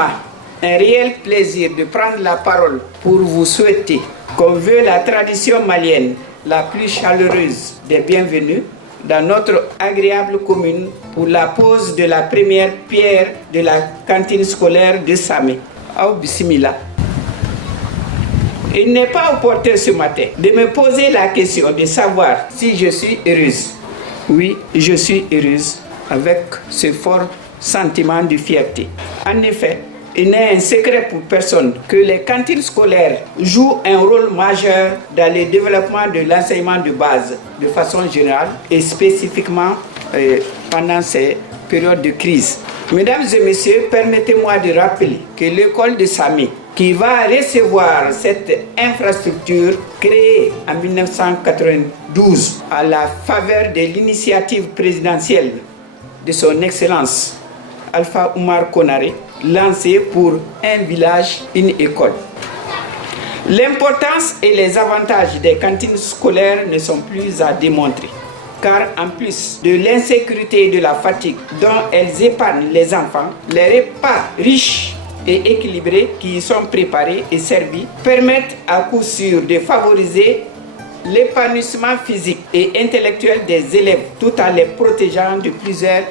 moi un réel plaisir de prendre la parole pour vous souhaiter qu'on veut la tradition malienne la plus chaleureuse des bienvenus dans notre agréable commune pour la pose de la première pierre de la cantine scolaire de Samé. Aou Bismillah. Il n'est pas opportun ce matin de me poser la question de savoir si je suis heureuse. Oui, je suis heureuse avec ce fort sentiment de fierté. En effet, il n'est un secret pour personne que les cantines scolaires jouent un rôle majeur dans le développement de l'enseignement de base de façon générale et spécifiquement pendant ces périodes de crise. Mesdames et messieurs, permettez-moi de rappeler que l'école de Samé, qui va recevoir cette infrastructure créée en 1992 à la faveur de l'initiative présidentielle de son Excellence Alpha Oumar Konaré, lancée pour un village, une école. L'importance et les avantages des cantines scolaires ne sont plus à démontrer, car en plus de l'insécurité et de la fatigue dont elles épargnent les enfants, les repas riches et équilibrés qui y sont préparés et servis permettent à coup sûr de favoriser l'épanouissement physique et intellectuel des élèves tout en les protégeant de plusieurs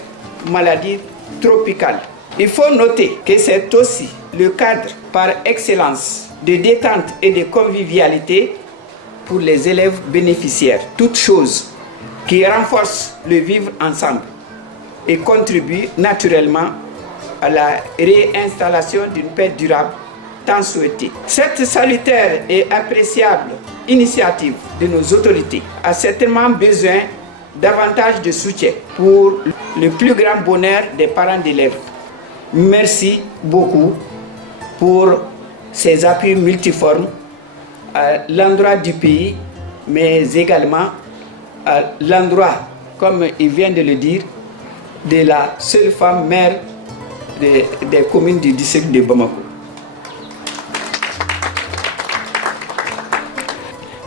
maladies tropicales. Il faut noter que c'est aussi le cadre par excellence de détente et de convivialité pour les élèves bénéficiaires. Toute chose qui renforce le vivre ensemble et contribue naturellement à la réinstallation d'une paix durable tant souhaitée. Cette salutaire et appréciable initiative de nos autorités a certainement besoin davantage de soutien pour le plus grand bonheur des parents d'élèves. Merci beaucoup pour ces appuis multiformes à l'endroit du pays, mais également à l'endroit, comme il vient de le dire, de la seule femme maire des communes du district de Bamako.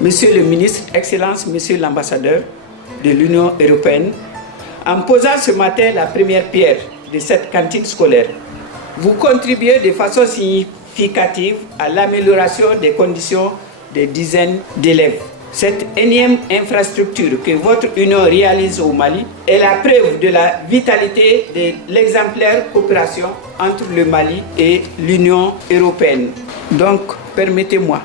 Monsieur le ministre, Excellence, Monsieur l'ambassadeur de l'Union européenne, en posant ce matin la première pierre de cette cantine scolaire, vous contribuez de façon significative à l'amélioration des conditions des dizaines d'élèves. Cette énième infrastructure que votre Union réalise au Mali est la preuve de la vitalité de l'exemplaire coopération entre le Mali et l'Union européenne. Donc, permettez-moi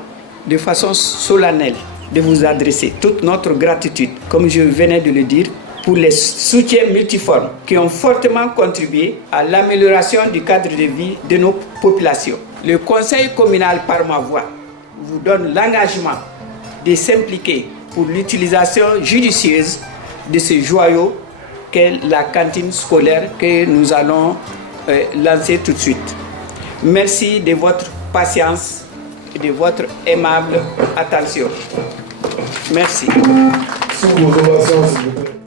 de façon solennelle de vous adresser toute notre gratitude, comme je venais de le dire, pour les soutiens multiformes qui ont fortement contribué à l'amélioration du cadre de vie de nos populations. Le conseil communal, par ma voix, vous donne l'engagement de s'impliquer pour l'utilisation judicieuse de ce joyau qu'est la cantine scolaire que nous allons lancer tout de suite. Merci de votre patience et de votre aimable attention. Merci. Sous vos ovations, s'il vous plaît.